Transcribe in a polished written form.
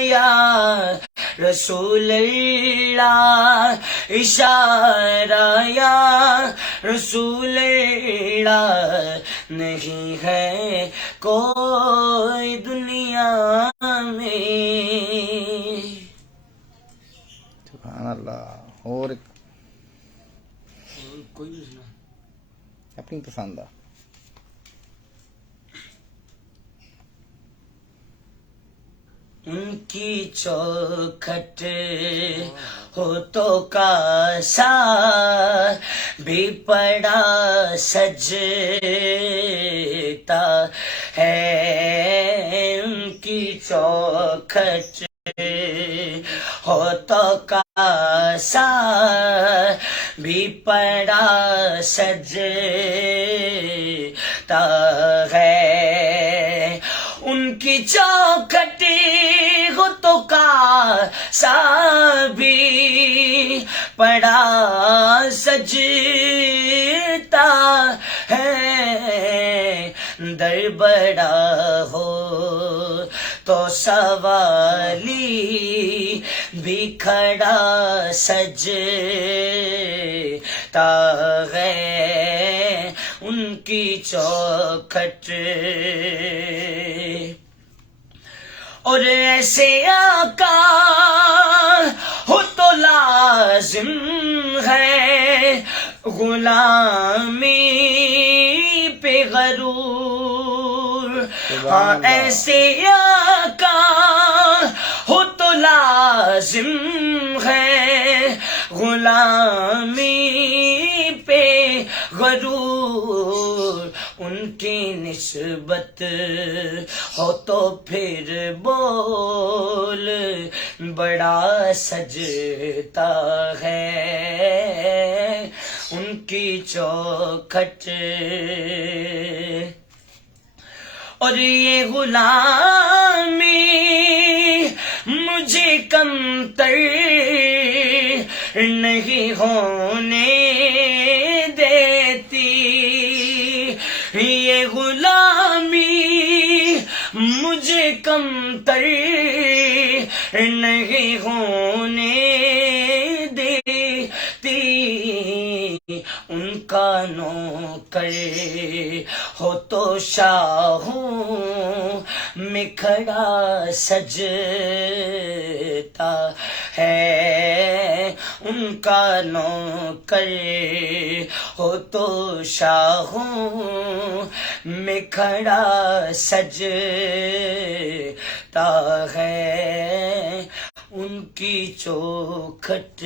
یا رسول اللہ، اشارہ یا رسول اللہ، نہیں ہے کوئی دنیا میں۔ سبحان اللہ۔ اور کوئی نہیں سنا اپنی پسند آ۔ ان کی چوکھٹ ہو تو کاسا بھی پڑا سجتا ہے، ان کی چوکھٹ ہو تو کاسا بھی پڑا سجتا ہے، ان کی چوکھٹی ہو تو کاسا بھی پڑا سجتا ہے، در بڑا ہو تو سوالی بھی کھڑا سجتا ہے، ان کی چوکھٹ۔ اور ایسے آقا ہو تو لازم ہے غلامی پہ غرور، ہاں ایسے آقا ہو تو لازم ہے غلامی پہ غرور، ان کی نسبت ہو تو پھر بول بڑا سجتا ہے، ان کی چوکھٹ۔ اور یہ غلامی مجھے کمتر نہیں ہونے دیتی، یہ غلامی مجھے کمتر نہیں ہونے دیتی، ان کا نوکر ہو تو شاہوں میں کھڑا سجتا ہے، ان کا نوکر ہو تو شاہوں میں کھڑا سجتا ہے، ان کی چوکھٹ۔